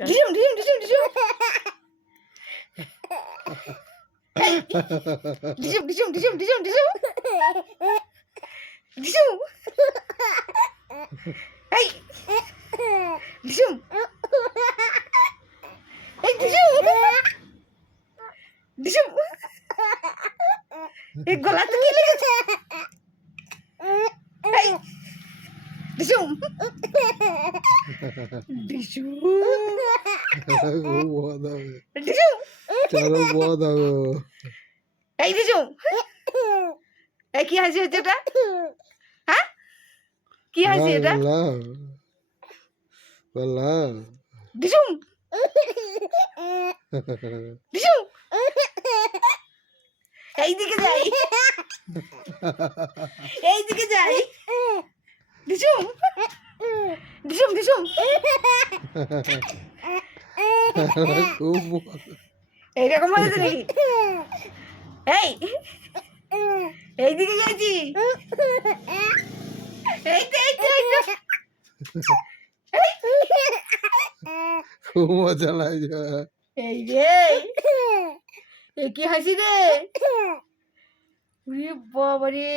ডিসুম ডিসুম ডিসুম ডিসুম ডিসুম ডিসুম ডিসুম ডিসুম ডিসুম ডিসুম এই ডিসুম এই ডিসুম ডিসুম এই গলাতে কি লেগেছে এই ডিসুম ডিসুম बहुत है ডিসুম चलो बहुत है এই ডিসুম এই কি হাসি হচ্ছে এটা হ্যাঁ কি হাসি এটা বলা ডিসুম ডিসুম এইদিকে যাই এইদিকে যাই ডিসুম ডিসুম ডিসুম খুব এইরকম হয়েছে নাকি এই এইদিকে যাইছি এই তো এই তো এই তো খুব মজা লাগে এই রে এ কি হাসি রে বাবা রে